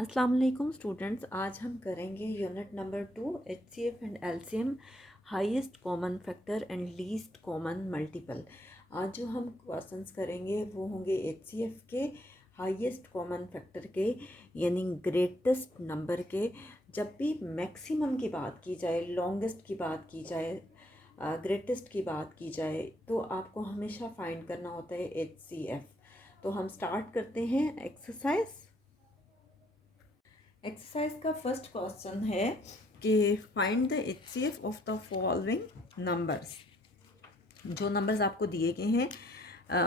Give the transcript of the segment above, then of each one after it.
अस्सलाम वालेकुम स्टूडेंट्स, आज हम करेंगे unit number 2 HCF and LCM, highest common factor and least common multiple. आज जो हम क्वेश्चंस करेंगे वो होंगे एचसीएफ के, हाईएस्ट कॉमन फैक्टर के यानी ग्रेटेस्ट नंबर के। जब भी मैक्सिमम की बात की जाए, लॉन्गेस्ट की बात की जाए, ग्रेटेस्ट की बात की जाए, तो आपको हमेशा फाइंड करना होता है एचसीएफ। तो हम स्टार्ट करते हैं एक्सरसाइज। एक्सरसाइज का फर्स्ट क्वेश्चन है कि find the HCF of the following numbers. जो नंबर्स आपको दिए गए हैं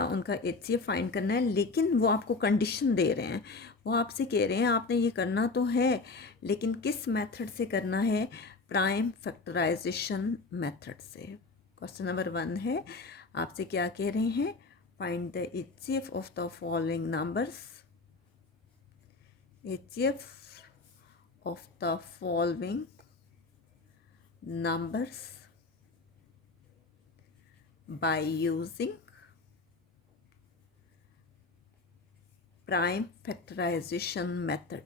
उनका एचसीएफ फाइंड करना है, लेकिन वो आपको कंडीशन दे रहे हैं। वो आपसे कह रहे हैं आपने ये करना तो है, लेकिन किस मेथड से करना है? प्राइम फैक्टराइजेशन मेथड से। क्वेश्चन नंबर 1 है, आपसे क्या कह रहे हैं? Find the HCF of the following numbers. HCF of the following numbers by using prime factorization method.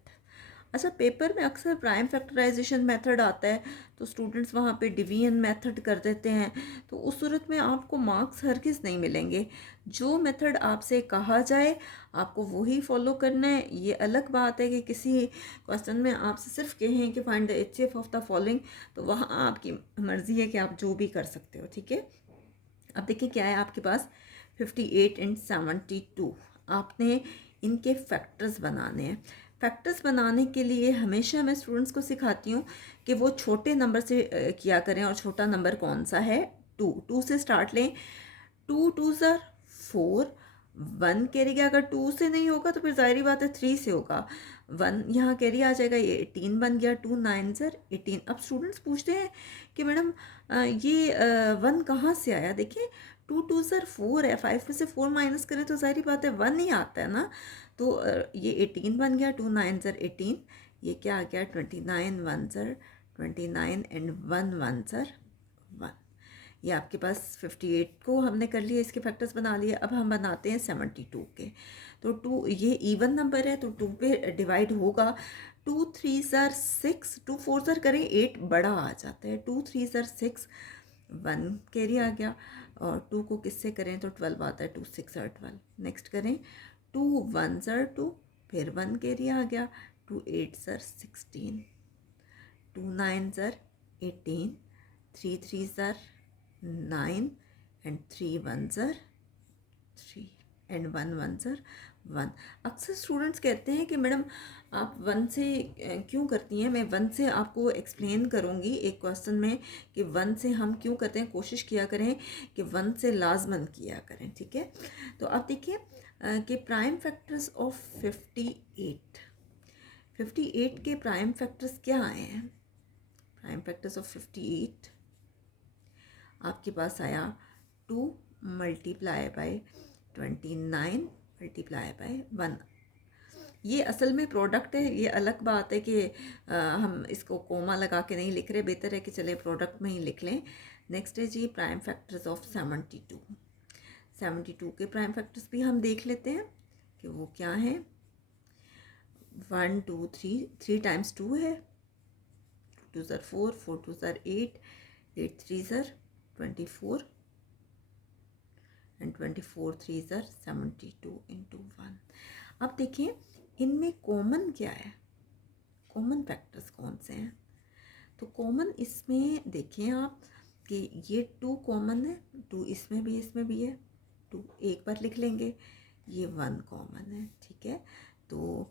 अच्छा, पेपर में अक्सर प्राइम फैक्टराइजेशन मेथड आता है तो स्टूडेंट्स वहाँ पे डिवीजन मेथड कर देते हैं, तो उस सूरत में आपको मार्क्स हरगिज़ नहीं मिलेंगे। जो मेथड आपसे कहा जाए आपको वही फॉलो करना है। ये अलग बात है कि किसी क्वेश्चन में आपसे सिर्फ कहें कि find the HCF of the following, तो वहाँ आपकी मर्ज़ी है कि आप जो भी कर सकते हो। ठीक है, अब देखिए क्या है आपके पास, 58 एंड 72। आपने इनके फैक्टर्स बनाने हैं। फैक्टर्स बनाने के लिए हमेशा मैं स्टूडेंट्स को सिखाती हूँ कि वो छोटे नंबर से किया करें। और छोटा नंबर कौन सा है? 2 से स्टार्ट लें। 2 2 ज़र 4, 1 कैरी गया। अगर 2 से नहीं होगा तो फिर ज़ाहिरी बात है 3 से होगा। 1 यहाँ कैरी आ जाएगा, ये 18 बन गया। 2 9 ज़र 18। अब स्टूडेंट्स पूछते हैं कि मैडम ये 1 कहाँ से आया? देखिए 2 2 ज़र 4 है, 5 में से 4 माइनस करें तो ज़ाहिरी बात है 1 ही आता है ना। तो ये 18 बन गया। 2 9 ज़र 18, ये क्या आ गया? 29 1 ज़र 29 एंड 1 1 ज़र 1। ये आपके पास 58 को हमने कर लिया, इसके फैक्टर्स बना लिए। अब हम बनाते हैं 72 के। तो 2, ये इवन नंबर है तो 2 पे डिवाइड होगा। 2 3 ज़र 6, 2 4 ज़र करें 8 बड़ा आ जाता है। 2 3 ज़र 6, 1 कैरी आ गया। और 2 को किससे करें तो 12 आता है। 2 6 ज़र 12। नेक्स्ट करें 2 1 ज़र 2, फिर 1 कैरी आ गया। 2 8 ज़र 16, 2 9 ज़र 18, 3 3 ज़र 9 एंड 3 1 ज़र 3 एंड 1 1 ज़र 1। अक्सर स्टूडेंट्स कहते हैं कि मैडम आप 1 से क्यों करती हैं? मैं 1 से आपको एक्सप्लेन करूँगी एक क्वेश्चन में कि 1 से हम क्यों करते हैं। कोशिश किया करें कि 1 से लाजमन किया करें। ठीक है, तो अब देखिए कि प्राइम फैक्टर्स ऑफ 58 के प्राइम फैक्टर्स क्या आए हैं? प्राइम फैक्टर्स ऑफ 58 आपके पास आया 2 मल्टीप्लाई बाय 29 मल्टीप्लाई बाय 1। ये असल में प्रोडक्ट है। ये अलग बात है कि हम इसको कोमा लगा के नहीं लिख रहे, बेहतर है कि चले प्रोडक्ट में ही लिख लें। नेक्स्ट है जी प्राइम फैक्टर्स ऑफ 72। 72 के प्राइम फैक्टर्स भी हम देख लेते हैं कि वो क्या है। 1 2 3, 3 टाइम्स 2 है। 2 ज़र 4, 4 2 ज़र 8, 8 3 ज़र 24 एंड 24 3 ज़र 72 इंटू 1। अब देखिए इनमें कॉमन क्या है, कॉमन फैक्टर्स कौन से हैं? तो कॉमन इसमें देखें आप कि ये 2 कॉमन है, 2 इसमें भी है, 2 एक बार लिख लेंगे। ये 1 कॉमन है। ठीक है, तो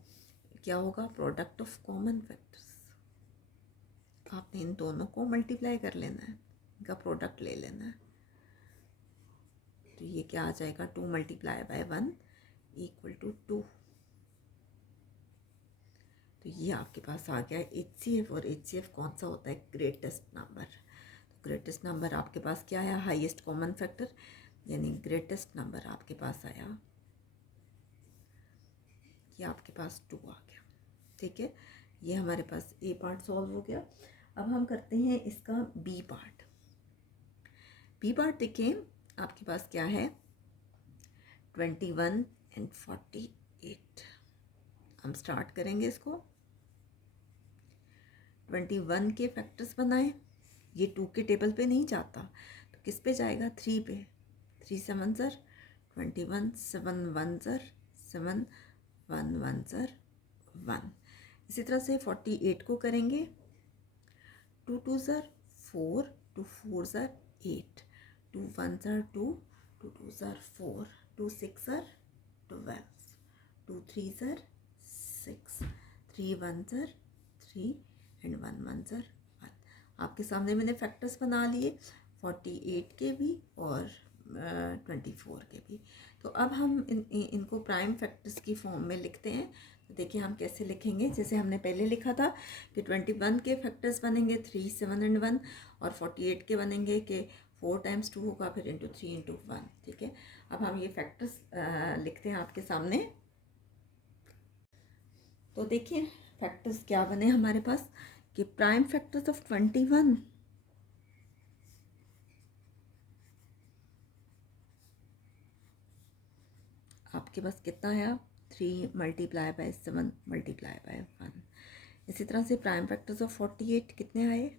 क्या होगा? Product of common factors. आपने इन दोनों को मल्टीप्लाई कर लेना है, इनका प्रोडक्ट ले लेना है। तो ये क्या आ जाएगा? 2 मल्टीप्लाई बाय 1 इक्वल टू 2। तो ये आपके पास आ गया एचसीएफ। और एचसीएफ कौन सा होता है? Greatest number. तो ग्रेटेस्ट नंबर आपके पास क्या आया? हाईएस्ट कॉमन फैक्टर, यानी ग्रेटेस्ट नंबर आपके पास आया, ये आपके पास 2 आ गया। ठीक है, ये हमारे पास ए पार्ट सॉल्व हो गया। अब हम करते हैं इसका बी पार्ट। बी पार्ट देखें आपके पास क्या है? 21 एंड 48। हम स्टार्ट करेंगे इसको। 21 के फैक्टर्स बनाएं। ये 2 के टेबल पे नहीं जाता तो किस पे जाएगा, 3 पे। 3 7 ज़र 21, 7 1 ज़र 7, 1 1 ज़र 1। इसी तरह से 48 को करेंगे, 2 2 ज़र 4, 2 4 ज़र 8, 2 1 ज़र 2, 2 2 ज़र 4, 2 6 ज़र 12, 2 3 ज़र 6, 3 1 ज़र 3 एंड 1 1 ज़र 1। आपके सामने मैंने फैक्टर्स बना लिए 48 के भी और 24 के भी। तो अब हम इनको प्राइम फैक्टर्स की फॉर्म में लिखते हैं। तो देखिए हम कैसे लिखेंगे, जैसे हमने पहले लिखा था कि 21 के फैक्टर्स बनेंगे 3 7 एंड 1, और 48 के बनेंगे कि 4 टाइम्स 2 होगा फिर इंटू 3 इंटू 1। ठीक है, अब हम ये फैक्टर्स लिखते हैं आपके सामने। तो देखिए फैक्टर्स क्या बने हमारे पास कि प्राइम फैक्टर्स ऑफ 21 आपके पास कितना आया, 3 मल्टीप्लाई बाय 7 मल्टीप्लाई बाय 1। इसी तरह से प्राइम फैक्टर्स ऑफ 48 कितने आए,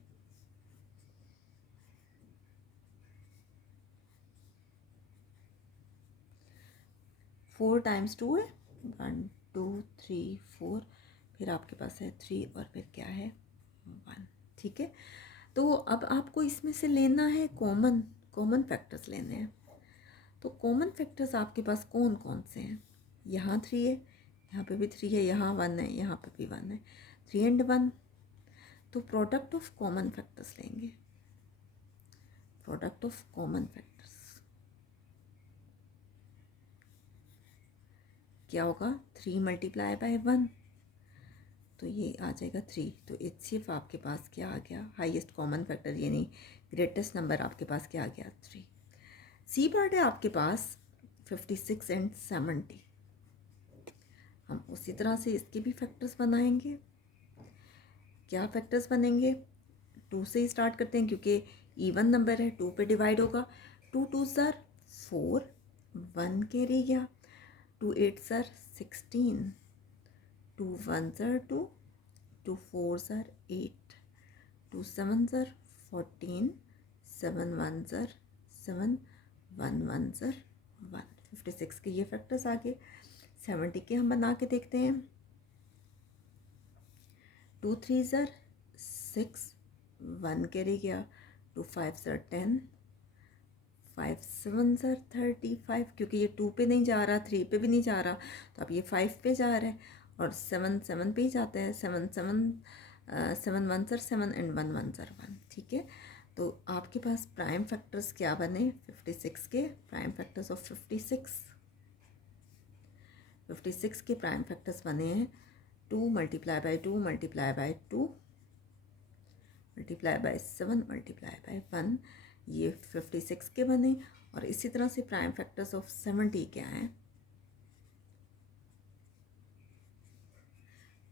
4 टाइम्स 2 है 1 2 3 4, फिर आपके पास है 3 और फिर क्या है 1। ठीक है, तो अब आपको इसमें से लेना है कॉमन फैक्टर्स लेने हैं। तो कॉमन फैक्टर्स आपके पास कौन कौन से हैं, यहाँ 3 है, यहाँ पे भी 3 है, यहाँ 1 है, यहाँ पे भी 1 है, 3 एंड 1। तो प्रोडक्ट ऑफ कॉमन फैक्टर्स लेंगे, प्रोडक्ट ऑफ कॉमन फैक्टर्स क्या होगा, 3 मल्टीप्लाई बाय 1, तो ये आ जाएगा 3। तो HCF आपके पास क्या आ गया, हाईएस्ट कॉमन फैक्टर यानी ग्रेटेस्ट नंबर आपके पास क्या आ गया, 3। सी पार्ट है आपके पास 56 एंड 70। हम उसी तरह से इसके भी फैक्टर्स बनाएंगे। क्या फैक्टर्स बनेंगे, 2 से ही स्टार्ट करते हैं क्योंकि इवन नंबर है, 2 पे डिवाइड होगा। 2 2 ज़र 4, 1 कैरी गया, 2 8 ज़र 16, 2 1 ज़र 2, 2 4 ज़र 8, 2 7 ज़र 14, 7 1 ज़र 7, 1 1 ज़र 1। 56 के ये फैक्टर्स आगे। 70 के हम बना के देखते हैं, 2 3 ज़र 6, 1 कैरी गया, 2 5 ज़र 10, 5 7 ज़र 35, क्योंकि ये 2 पे नहीं जा रहा, 3 पे भी नहीं जा रहा, तो अब ये 5 पे जा रहा है, और 7 7 पे ही जाता है, 7 7 7 1 ज़र 7 एंड 1 1 ज़र 1। ठीक है, तो आपके पास प्राइम फैक्टर्स क्या बने, 56 के प्राइम फैक्टर्स ऑफ 56 के प्राइम फैक्टर्स बने हैं 2 multiply bye 2 multiply bye 2 multiply bye 7 multiply by 1, ये 56 के बने। और इसी तरह से प्राइम फैक्टर्स ऑफ 70 क्या हैं,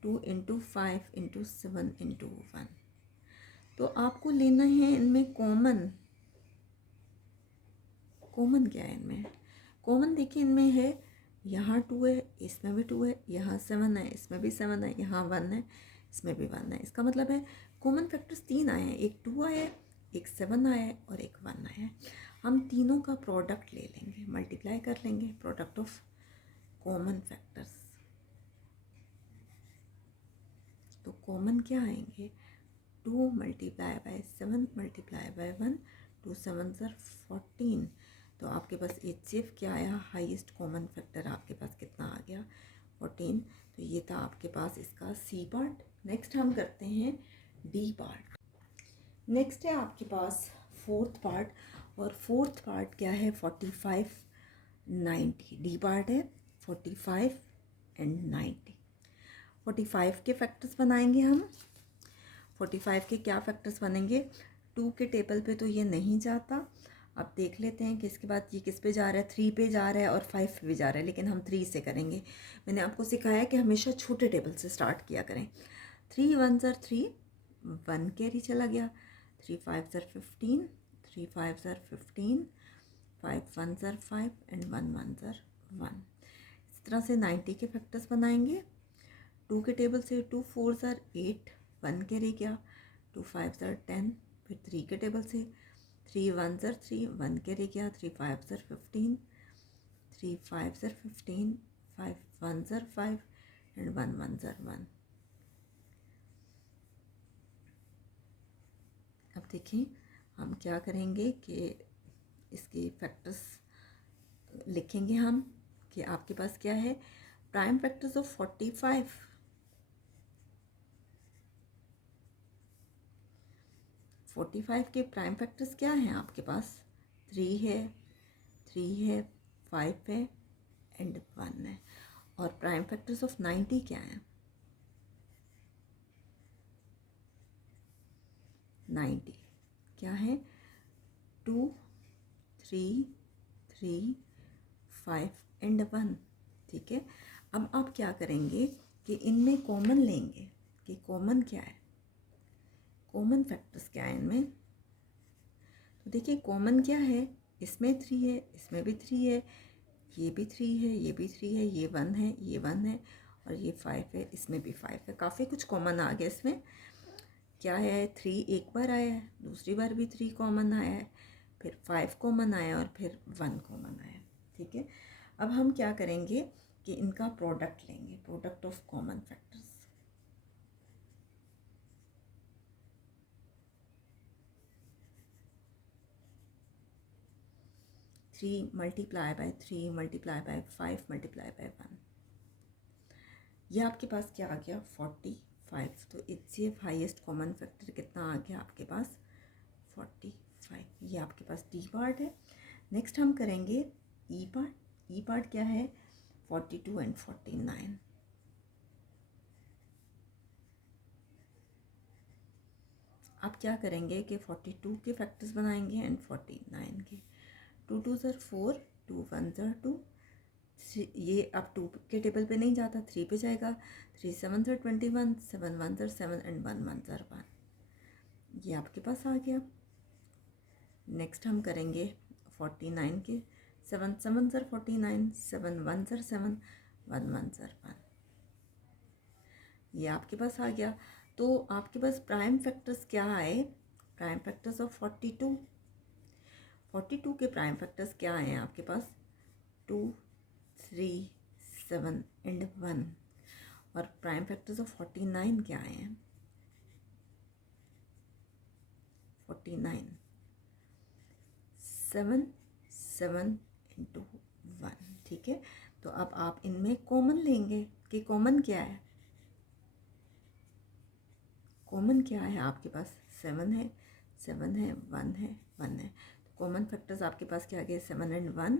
2 इंटू 5 इंटू 7 इंटू 1। तो आपको लेना है इनमें कॉमन क्या है इनमें, कॉमन देखिए इनमें है, यहाँ 2 है, इसमें भी 2 है, यहाँ 7 है, इसमें भी 7 है, यहाँ 1 है, इसमें भी 1 है। इसका मतलब है कॉमन फैक्टर्स 3 आए हैं, एक 2 आया है, एक 7 आया है और एक 1 आया है। हम तीनों का प्रोडक्ट ले लेंगे, मल्टीप्लाई कर लेंगे, प्रोडक्ट ऑफ कॉमन फैक्टर्स। तो कॉमन क्या आएंगे, 2 मल्टीप्लाई बाय 7 मल्टीप्लाई बाय 1, 2 7 ज़र 14। तो आपके पास HCF क्या आया, हाईएस्ट कॉमन फैक्टर आपके पास कितना आ गया, 14। तो ये था आपके पास इसका C पार्ट। नेक्स्ट हम करते हैं D पार्ट। नेक्स्ट है आपके पास फोर्थ पार्ट, और फोर्थ पार्ट क्या है, 45 90। D पार्ट है 45 एंड 90। 45 के फैक्टर्स बनाएंगे हम। 45 के क्या फैक्टर्स बनेंगे, 2 के टेबल पे तो ये नहीं जाता। अब देख लेते हैं कि इसके बाद ये किस पे जा रहा है, 3 पे जा रहा है और 5 पे भी जा रहा है, लेकिन हम 3 से करेंगे। मैंने आपको सिखाया कि हमेशा छोटे टेबल से स्टार्ट किया करें। 3 1 ज़र 3, 1 कैरी चला गया, 3 5 ज़र 15, 3 5 ज़र 15, 5 1 ज़र 5 एंड 1 1 ज़र 1। इस तरह से 90 के फैक्टर्स बनाएंगे। 2 के टेबल से 2 4 ज़र 8, 1 कैरी किया, 2 5 ज़र 10, फिर 3 के टेबल से 3 1 ज़र 3, 1 कैरी किया, 3 5 ज़र 15, 3 5 ज़र 15, 5 1 ज़र 5 एंड 1 1 ज़र 1। अब देखिए हम क्या करेंगे कि इसके फैक्टर्स लिखेंगे हम कि आपके पास क्या है, प्राइम फैक्टर्स ऑफ 45। 45 के प्राइम फैक्टर्स क्या हैं आपके पास, 3 है, 5 है एंड 1 है। और प्राइम फैक्टर्स ऑफ 90 क्या हैं, 90 क्या है, 2 3 3 5 एंड 1। ठीक है, अब आप क्या करेंगे कि इनमें कॉमन लेंगे कि कॉमन क्या है, कॉमन फैक्टर्स क्या है इनमें। तो देखिए कॉमन क्या है, इसमें 3 है, इसमें भी 3 है, ये भी 3 है, ये भी 3 है, ये 1 है, ये 1 है और ये 5 है, इसमें भी 5 है। काफ़ी कुछ कॉमन आ गया इसमें। क्या है, 3 एक बार आया है, दूसरी बार भी 3 कॉमन आया है, फिर 5 कॉमन आया और फिर 1 कॉमन आया। ठीक है, अब हम क्या करेंगे कि इनका प्रोडक्ट लेंगे, product of common factors. Three multiply by 3 multiply by 5 multiply by 1, ये आपके पास क्या आ गया, 45। तो इससे हाईएस्ट कॉमन फैक्टर कितना आ गया आपके पास, 45। ये आपके पास डी पार्ट है। नेक्स्ट हम करेंगे ई पार्ट। ई पार्ट क्या है, 42 एंड 49। आप क्या करेंगे कि 42 के फैक्टर्स बनाएंगे एंड 49 के। 2 2 ज़र 4, 2 1 ज़र 2, ये अब 2 के टेबल पे नहीं जाता, 3 पे जाएगा। 3 7 ज़र 21, 7 1 ज़र 7 एंड 1 1 ज़र 1, ये आपके पास आ गया। नेक्स्ट हम करेंगे 49 के। 7 7 ज़र 49, 7 1 ज़र 7, 1 1 ज़र 1, ये आपके पास आ गया। तो आपके पास प्राइम फैक्टर्स क्या आए, प्राइम फैक्टर्स ऑफ 42। 42 के प्राइम फैक्टर्स क्या आए हैं आपके पास, 2 3 7 एंड 1। और प्राइम फैक्टर्स ऑफ 49 क्या आए हैं, 49 7 7 इंटू 1। ठीक है, तो अब आप इनमें कॉमन लेंगे कि कॉमन क्या है, कॉमन क्या है आपके पास, 7 है, 7 है, 1 है, 1 है। तो कॉमन फैक्टर्स आपके पास क्या आ गए, 7 एंड 1।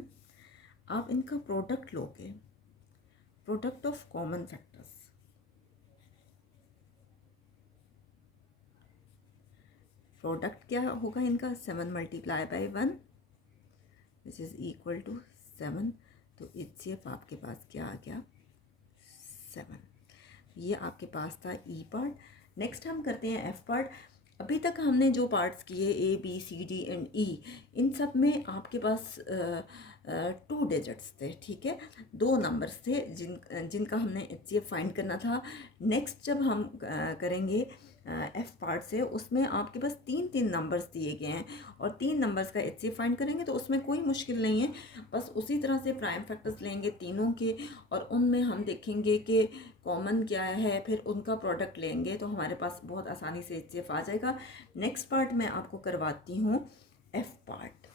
आप इनका प्रोडक्ट लोगे, product of common factors. Product क्या होगा इनका, 7 multiply by 1 which is equal to 7। तो HCF आपके पास क्या आ गया, 7। ये आपके पास था ई पार्ट। नेक्स्ट हम करते हैं एफ पार्ट। अभी तक हमने जो पार्ट्स किए ABCD एंड E, इन सब में आपके पास 2 डिजिट्स थे। ठीक है, 2 नंबर्स थे जिनका हमने HCF फाइंड करना था। नेक्स्ट जब हम करेंगे एफ पार्ट से, उसमें आपके पास 3 नंबर्स दिए गए हैं और 3 नंबर्स का HCF फाइंड करेंगे तो उसमें कोई मुश्किल नहीं है। बस उसी तरह से प्राइम फैक्टर्स लेंगे तीनों के और उनमें हम देखेंगे कि कॉमन क्या है, फिर उनका प्रोडक्ट लेंगे तो हमारे पास बहुत आसानी से HCF आ जाएगा। नेक्स्ट पार्ट मैं आपको करवाती हूँ एफ पार्ट।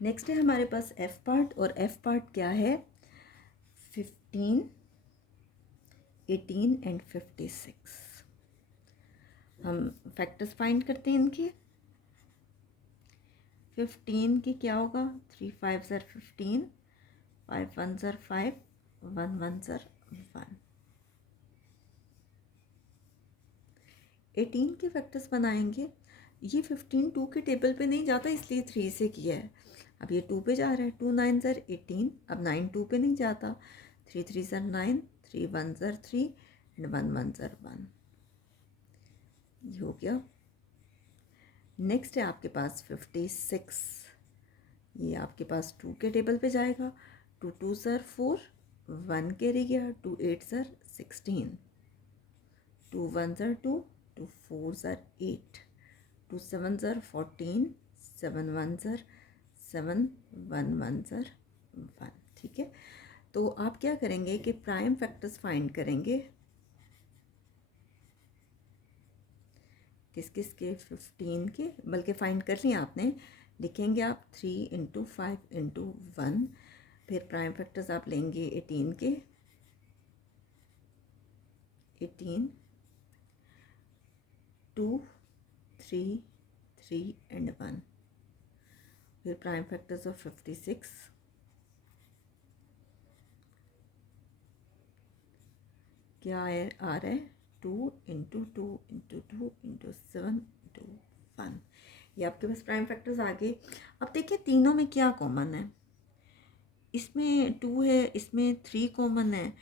नेक्स्ट है हमारे पास एफ पार्ट, और एफ पार्ट क्या है, 15 18 एंड 56। हम फैक्टर्स फाइंड करते हैं इनके। 15 की क्या होगा, 3 5 ज़र 15, 5 1 ज़र 5, 1 1 ज़र 1। 18 के फैक्टर्स बनाएंगे। ये 15 2 के टेबल पे नहीं जाता इसलिए 3 से किया है। अब ये 2 पे जा रहा है, 2 9 ज़र 18। अब 9 2 पे नहीं जाता, 3 3 ज़र 9, 3 1 ज़र 3 एंड 1 1 ज़र 1, ये हो गया। नेक्स्ट है आपके पास 56। ये आपके पास 2 के टेबल पे जाएगा। 2 2 ज़र 4, 1 कैरी गया, 2 8 ज़र 16, 2 1 ज़र 2, 2 4 ज़र 8, 2 7 ज़र 14, 7 1 ज़र 7, 1 1 ज़र 1। ठीक है, तो आप क्या करेंगे कि प्राइम फैक्टर्स फाइंड करेंगे किस किस के, 15 के, बल्कि फाइंड कर लिया आपने, लिखेंगे आप 3 इंटू 5 इंटू 1, फिर प्राइम फैक्टर्स आप लेंगे 18 के, 18, 2 3 3 एंड 1, फिर प्राइम फैक्टर्स ऑफ 56, क्या आ रहा है 2 इंटू 2 इंटू 2 इंटू 7 इंटू 1। ये आपके पास प्राइम फैक्टर्स आ गए। अब देखिए तीनों में क्या कॉमन है, इसमें 2 है, इसमें 3 कॉमन है,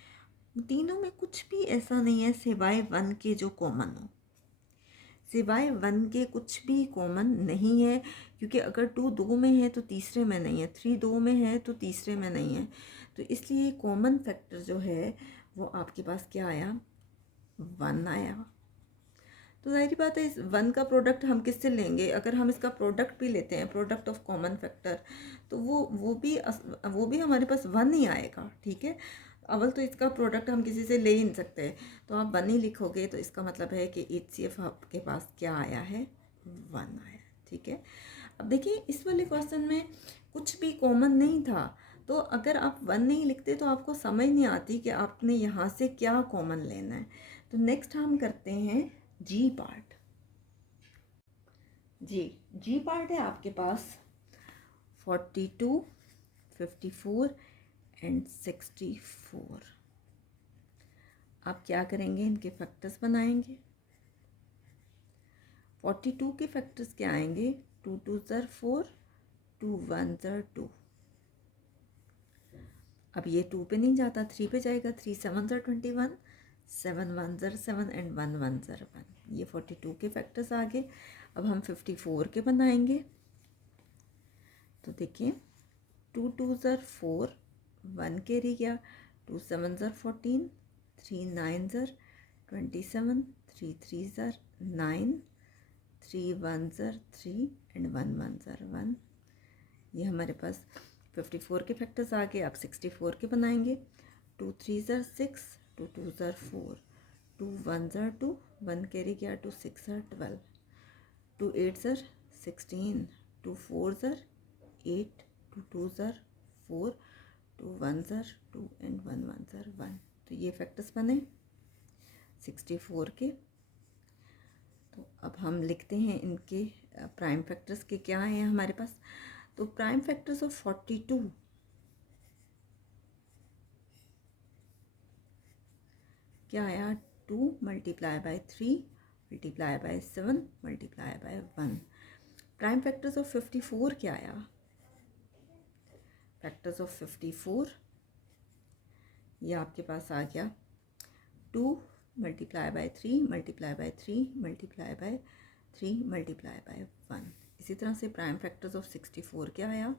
तीनों में कुछ भी ऐसा नहीं है सिवाय 1 के जो कॉमन हो, सिवाय 1 के कुछ भी कॉमन नहीं है, क्योंकि अगर 2 दो में है तो तीसरे में नहीं है, 3 दो में है तो तीसरे में नहीं है, तो इसलिए कॉमन फैक्टर जो है वो आपके पास क्या आया, 1 आया। तो जाहिर बात है इस 1 का प्रोडक्ट हम किससे लेंगे, अगर हम इसका प्रोडक्ट भी लेते हैं, प्रोडक्ट ऑफ कॉमन फैक्टर, तो वो भी हमारे पास 1 ही आएगा। ठीक है, अव्वल तो इसका प्रोडक्ट हम किसी से ले ही नहीं सकते, तो आप 1 ही लिखोगे, तो इसका मतलब है कि HCF आपके पास क्या आया है, 1 आया। ठीक है, अब देखिए इस वाले क्वेश्चन में कुछ भी कॉमन नहीं था, तो अगर आप 1 नहीं लिखते तो आपको समझ नहीं आती कि आपने यहाँ से क्या कॉमन लेना है। तो नेक्स्ट हम करते हैं जी पार्ट। जी पार्ट है आपके पास 42, 54 एंड 64। आप क्या करेंगे, इनके फैक्टर्स बनाएंगे। 42 के फैक्टर्स क्या आएंगे, 2 2 ज़र 4, 2 1 ज़र 2। अब ये 2 पे नहीं जाता, 3 पे जाएगा, 3 7 ज़र 21, 7 1 ज़र 7 एंड 1 1 ज़र 1। ये 42 के फैक्टर्स आ गए। अब हम 54 के बनाएंगे, तो देखिए 2 2 ज़र 4, 1 कैरी गया, 2 7 ज़र 14, 3 9 ज़र 27, 3 3 ज़र 9, 3 1 ज़र 3 एंड 1 1 ज़र 1। ये हमारे पास 54 के फैक्टर्स आ गए। अब 64 के बनाएंगे, 2 3 ज़र 6, 2 2 ज़र 4, 2 1 ज़र 2, 1 कैरी गया, 2 6 ज़र 12, 2 8 ज़र 16, 2 4 ज़र 8, 2 2 ज़र 4, 2 1 ज़र 2 एंड 1 1 ज़र 1। तो ये फैक्टर्स बने 64 के। तो अब हम लिखते हैं इनके प्राइम फैक्टर्स के क्या हैं हमारे पास। तो प्राइम फैक्टर्स ऑफ 42 क्या आया, 2 multiply bye 3 multiply by 7 multiply by 1। Prime factors of 54 क्या आया, फैक्टर्स ऑफ 54 ये आपके पास आ गया 2 multiply bye 3 multiply by 3 multiply by 3 multiply by 1। इसी तरह से प्राइम फैक्टर्स ऑफ 64 क्या आया,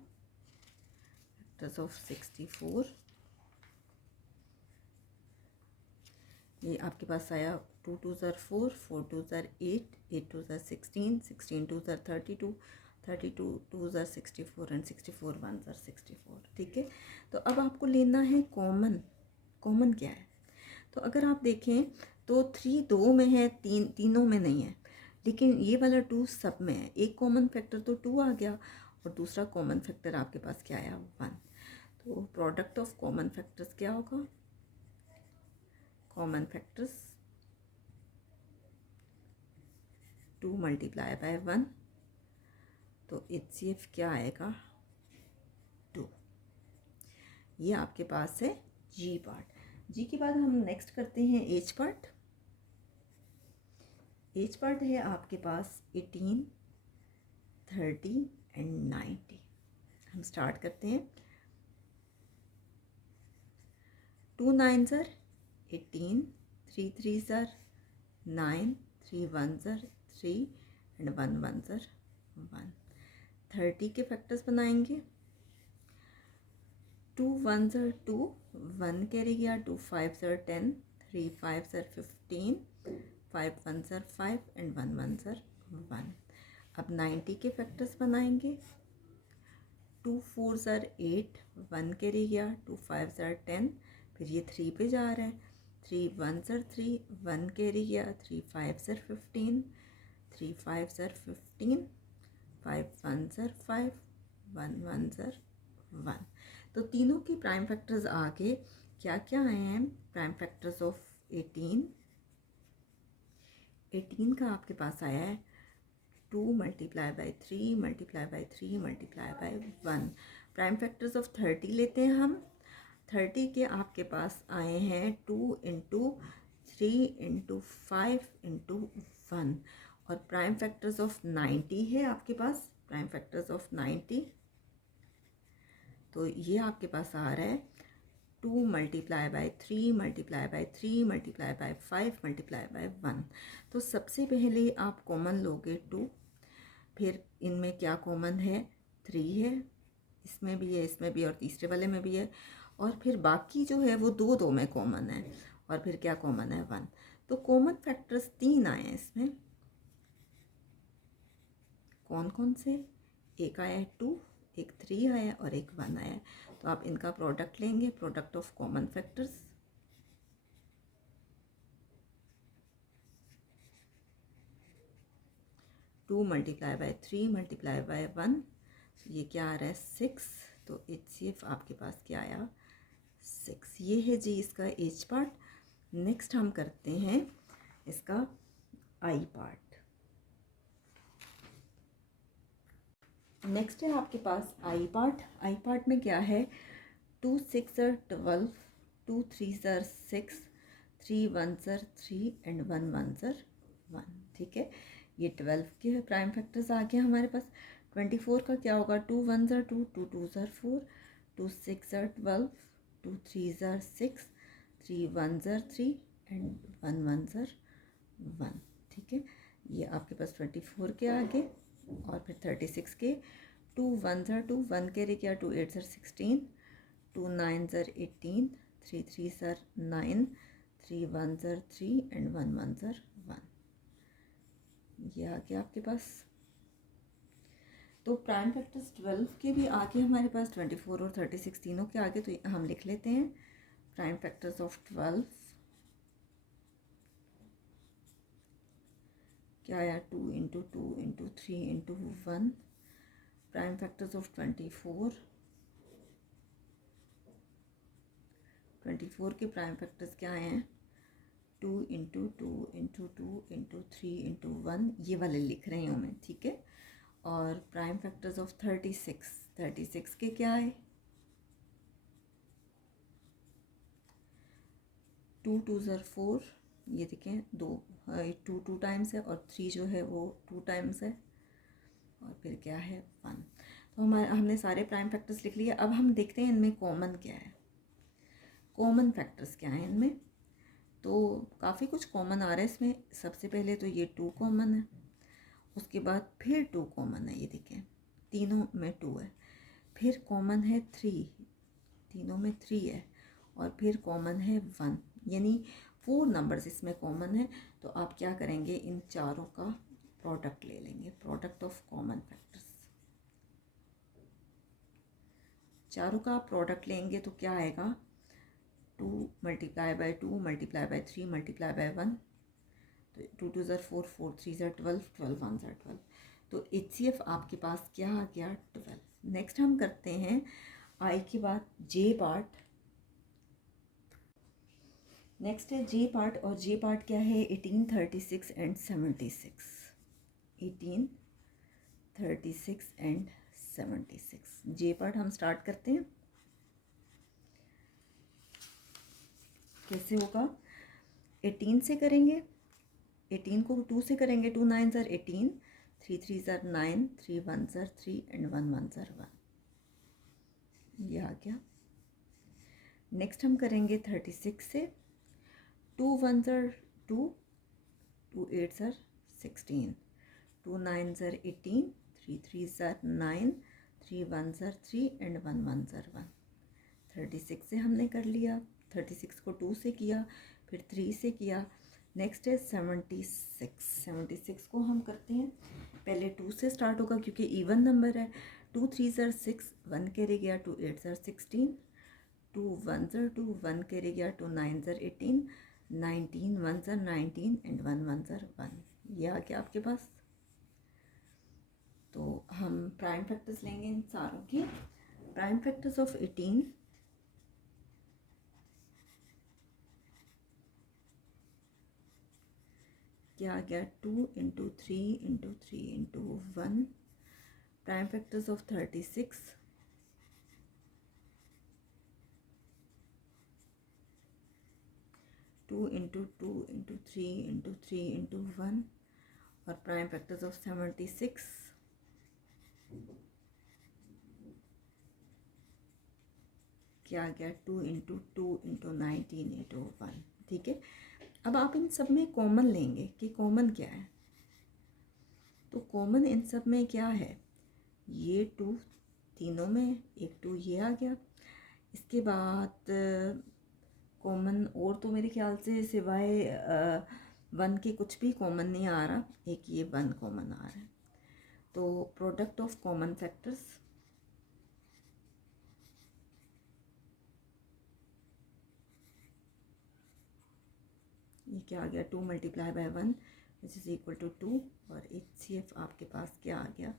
फैक्टर्स ऑफ 64 ये आपके पास आया 2 2 ज़र 4, 4 2 ज़र 8, 8 2 ज़र 16, 16 2 ज़र 32, 32 2 ज़र 64 एंड 64 1 ज़र 64। ठीक है, तो अब आपको लेना है कॉमन। कॉमन क्या है, तो अगर आप देखें तो 3 दो में है, तीनों में नहीं है, लेकिन ये वाला 2 सब में है। एक कॉमन फैक्टर तो 2 आ गया और दूसरा कॉमन फैक्टर आपके पास क्या आया, 1। तो प्रोडक्ट ऑफ कॉमन फैक्टर्स क्या होगा, कॉमन फैक्टर्स 2 मल्टीप्लाई बाय 1, तो HCF क्या आएगा, 2। ये आपके पास है जी पार्ट। जी के बाद हम नेक्स्ट करते हैं एच पार्ट। एच पार्ट है आपके पास 18, 30 एंड 90। हम स्टार्ट करते हैं। 2 9 ज़र 18, 3 3 ज़र 9, 3 1 ज़र 3 एंड 1 1 ज़र 1। 30 के फैक्टर्स बनाएंगे, टू वन ज़र टू, वन कैरी गया, टू फाइव ज़र 10, थ्री फाइव ज़र 15, फाइव वन ज़र 5 एंड वन वन ज़र 1। अब 90 के फैक्टर्स बनाएंगे। टू फोर ज़र 8, वन कैरी गया, टू फाइव ज़र 10, फिर ये 3 पे जा रहा है, थ्री वन ज़र 3, वन कैरी गया, थ्री फाइव ज़र 15, थ्री फाइव ज़र 15, फाइव वन ज़र 5, वन वन ज़र 1। तो तीनों की प्राइम फैक्टर्स आगे क्या क्या आए हैं? प्राइम फैक्टर्स ऑफ 18 का आपके पास आया है 2 multiply by 3 multiply by 3 multiply by 1। Prime factors of 30 लेते हैं हम। 30 के आपके पास आए हैं 2 इंटू 3 इंटू 5 इंटू 1। और प्राइम फैक्टर्स ऑफ 90 है आपके पास। प्राइम फैक्टर्स ऑफ 90, तो ये आपके पास आ रहा है 2 multiply by 3 multiply by 3 multiply by 5 multiply by 1। तो सबसे पहले आप कॉमन लोगे 2, फिर इनमें क्या कॉमन है? 3 है, इसमें भी है, इसमें भी, और तीसरे वाले में भी है। और फिर बाकी जो है वो दो दो में कॉमन है, और फिर क्या कॉमन है? 1। तो कॉमन फैक्टर्स 3 आए हैं इसमें। कौन कौन से? एक आया है 2, एक 3 आया और एक 1 आया है। तो आप इनका प्रोडक्ट लेंगे, product of common factors. To multiply by 3 multiply by 1, ये क्या आ रहा है? 6। तो HCF आपके पास क्या आया? 6। ये है जी इसका H पार्ट। नेक्स्ट हम करते हैं इसका I पार्ट। नेक्स्ट है आपके पास I पार्ट। I पार्ट में क्या है? 2 6 ज़र 12, 2 3 ज़र 6, 3 1 ज़र 3 एंड 1 1 ज़र 1। ठीक है, ये 12 के प्राइम फैक्टर्स आ गया हमारे पास। 24 का क्या होगा? 2 1 ज़र 2, 2 2 ज़र 4, 2 6 ज़र 12, 2 3 ज़र 6, 3 1 ज़र 3 एंड 1 1 ज़र 1। ठीक है, ये आपके पास 24 के आगे। और फिर 36 के 2 1 ज़र 2, 1 कैरी किया, 2 8 ज़र 16, 2 9 ज़र 18, 3 3 ज़र 9, 3 1 ज़र 3 एंड 1 1 ज़र 1। ये आ गया आपके पास। तो प्राइम फैक्टर्स 12 के भी आगे हमारे पास 24 और 36 तीनों के आगे। तो हम लिख लेते हैं प्राइम फैक्टर्स ऑफ 12 क्या आया? 2 into 2 into 3 into 1। Prime factors of 24 के प्राइम फैक्टर्स क्या आए हैं? 2 इंटू 2 इंटू 2 इंटू 3 इंटू 1। ये वाले लिख रही हूँ मैं। ठीक है, और प्राइम फैक्टर्स ऑफ 36 के क्या है? 2 2 ज़र 4, ये देखें, 2 2 टाइम्स है, और 3 जो है वो 2 टाइम्स है, और फिर क्या है? 1। तो हमने सारे प्राइम फैक्टर्स लिख लिए। अब हम देखते हैं इनमें कॉमन क्या है। कॉमन फैक्टर्स क्या हैं इनमें? तो काफ़ी कुछ कॉमन आ रहा है इसमें। सबसे पहले तो ये 2 कॉमन है, उसके बाद फिर 2 कॉमन है, ये देखें तीनों में 2 है। फिर कॉमन है 3, तीनों में 3 है, और फिर कॉमन है 1, यानी 4 नंबर्स इसमें कॉमन है। तो आप क्या करेंगे? इन चारों का प्रोडक्ट ले लेंगे, प्रोडक्ट ऑफ कॉमन फैक्टर्स। चारों का आप प्रोडक्ट लेंगे तो क्या आएगा? 2 multiply by 2 multiply by 3 multiply by 1। तो 2 2 ज़र 4, 4 3 ज़र 12, 12 1 ज़र 12। तो HCF आपके पास क्या आ गया? 12। नेक्स्ट हम करते हैं I के बाद J पार्ट। नेक्स्ट है J पार्ट, और J पार्ट क्या है? 18 36 एंड 76। 18 36 एंड 76 J पार्ट हम स्टार्ट करते हैं। कैसे होगा? 18 से करेंगे, 18 को 2 से करेंगे, 2 9 ज़र 18, 3 3 ज़र 9, 3 1 ज़र 3 एंड 1 1 ज़र 1। ये आ गया। नेक्स्ट हम करेंगे 36 से। 2 1 ज़र 2, 2 8 ज़र 16, 2 9 ज़र 18, 3 3 ज़र 9, 3 1 ज़र 3 एंड 1 1 ज़र 1। 36 से हमने कर लिया, 36 को 2 से किया, फिर 3 से किया। नेक्स्ट है 76, 76 को हम करते हैं, पहले 2 से स्टार्ट होगा क्योंकि इवन नंबर है। 2 3 ज़र 6, 1 कैरी गया, 2 8 ज़र 16, 2 1 ज़र 2, 1 कैरी गया, 2 9 ज़र 18, 19 1 ज़र 19 एंड 1 1 ज़र 1। ये आ गया आपके पास। तो हम प्राइम फैक्टर्स लेंगे इन सारों की। प्राइम फैक्टर्स ऑफ 18, क्या आ गया, 2 into 3 into 3 into 1। Prime factors of 36, two into 2 into 3 into 3 into 1। और प्राइम फैक्टर्स ऑफ 76, क्या आ गया, 2 इंटू 2 इंटू 19 इंटू 1। ठीक है, अब आप इन सब में कॉमन लेंगे कि कॉमन क्या है। तो कॉमन इन सब में क्या है, ये 2 तीनों में, एक 2 ये आ गया। इसके बाद कॉमन और तो मेरे ख्याल से सिवाय 1 के कुछ भी कॉमन नहीं आ रहा, एक ये 1 कॉमन आ रहा है। तो प्रोडक्ट ऑफ कॉमन फैक्टर्स, ये क्या आ गया, 2 multiply by 1 which is equal to 2। और HCF आपके पास क्या आ गया,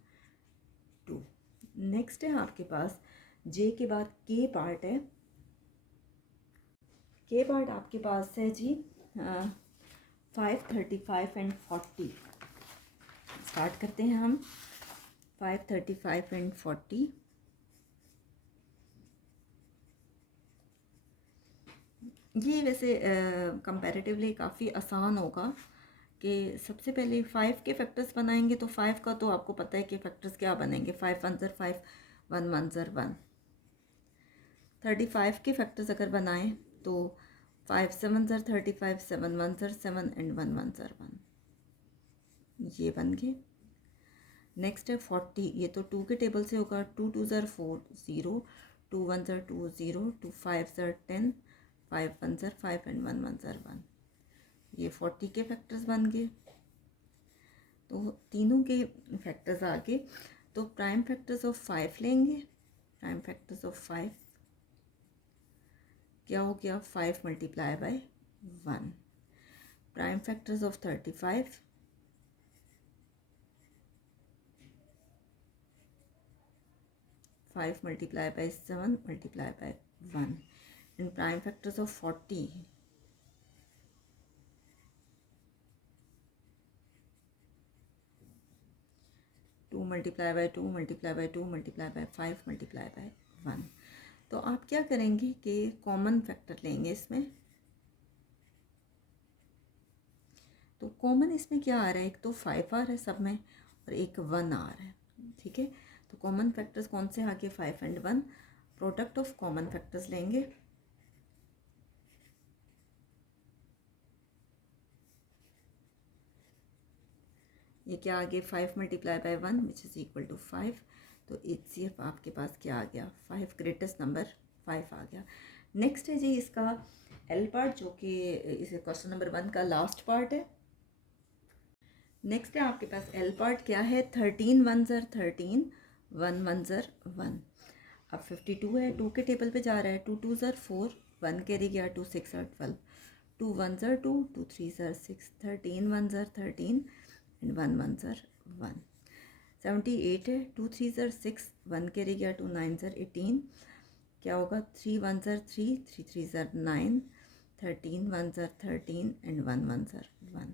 2। नेक्स्ट है आपके पास J के बाद K पार्ट है। K पार्ट आपके पास है जी 5 35 एंड 40। स्टार्ट करते हैं हम 5 35 एंड 40। ये वैसे कंपैरेटिवली काफ़ी आसान होगा कि सबसे पहले 5 के फैक्टर्स बनाएंगे। तो 5 का तो आपको पता है कि फैक्टर्स क्या बनेंगे, 5 1 ज़र 5, 1 1 ज़र 1। 35 के फैक्टर्स अगर बनाएं तो 5 7 ज़र 35, 7 1 ज़र 7 एंड 1 1 ज़र 1, ये बन गए। नेक्स्ट है 40, ये तो 2 के टेबल से होगा। 2 2 ज़र 4 0, 2 1 ज़र 2 0, 2 5 ज़र 10, 5 1 ज़र 5 एंड 1 1 ज़र 1। ये 40 के फैक्टर्स बन गए। तो तीनों के फैक्टर्स आ गए। तो प्राइम फैक्टर्स ऑफ 5 लेंगे। प्राइम फैक्टर्स ऑफ 5 क्या हो गया, 5 multiply by 1। Prime factors of 35, five multiply by 7 multiply by 1। And prime factors of 40, to multiply by 2 multiply bye 2 multiply bye 5 multiply by 1। तो आप क्या करेंगे कि कॉमन फैक्टर लेंगे इसमें। तो कॉमन इसमें क्या आ रहा है, एक तो 5 आ रहा है सब में और एक 1 आ रहा है। ठीक है, तो कॉमन फैक्टर्स कौन से आ गए, 5 and 1। Product of common factors लेंगे। ये क्या आ गया, 5 multiply by 1 which is equal to 5। तो HCF आपके पास क्या आ गया, 5, ग्रेटेस्ट नंबर 5 आ गया। नेक्स्ट है जी इसका L पार्ट, जो कि इस क्वेश्चन नंबर 1 का लास्ट पार्ट है। नेक्स्ट है आपके पास L पार्ट क्या है, 13 1 ज़र 13, 1 1 ज़र 1। अब 52 है, 2 के टेबल पे जा रहा है। 2 2 ज़र 4, 1 कैरी गया, 2 6 ज़र 12, 2 1 ज़र 2, 2 3 ज़र 6, 13 1 ज़र 13 एंड 1 1 ज़र 1। 78 है, 2 3 ज़र 6, 1 कैरी गया, 2 9 ज़र 18, क्या होगा, 3 1 ज़र 3, 3 3 ज़र 9, 13 1 ज़र 13 एंड 1 1 ज़र 1।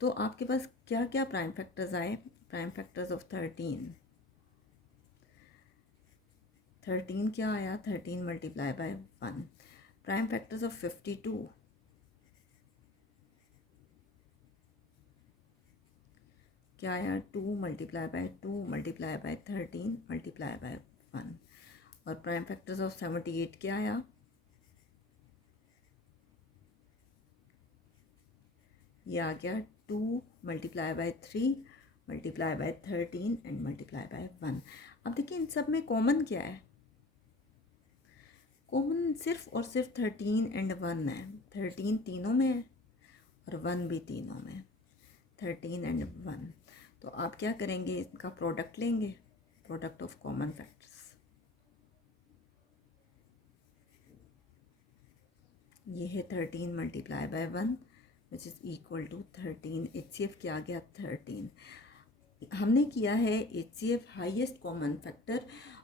तो आपके पास क्या क्या प्राइम फैक्टर्स आए, प्राइम फैक्टर्स ऑफ 13 क्या आया, 13 multiply by 1। Prime factors of 52 क्या आया, 2 multiply bye 2 multiply bye 13 multiply by 1। और प्राइम फैक्टर्स ऑफ 78 क्या आया, ये आ गया 2 multiply bye 3 multiply by 13 and multiply by 1। अब देखिए इन सब में कॉमन क्या है, कॉमन सिर्फ और सिर्फ 13 एंड 1 है। 13 तीनों में है और 1 भी तीनों में। 13 एंड 1, तो आप क्या करेंगे, इसका प्रोडक्ट लेंगे, प्रोडक्ट ऑफ कॉमन फैक्टर्स। ये है 13 multiply by 1 which is equal to 13। HCF क्या आ गया 13। हमने किया है HCF हाईएस्ट कॉमन फैक्टर,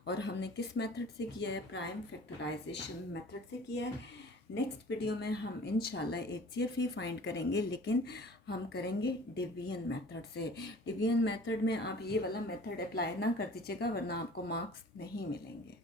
और हमने किस मेथड से किया है, प्राइम फैक्टराइजेशन मेथड से किया है। नेक्स्ट वीडियो में हम इंशाल्लाह HCF ही फाइंड करेंगे, लेकिन हम करेंगे डिवीजन मेथड से। डिवीजन मेथड में आप ये वाला मेथड अप्लाई ना कर दीजिएगा, वरना आपको मार्क्स नहीं मिलेंगे।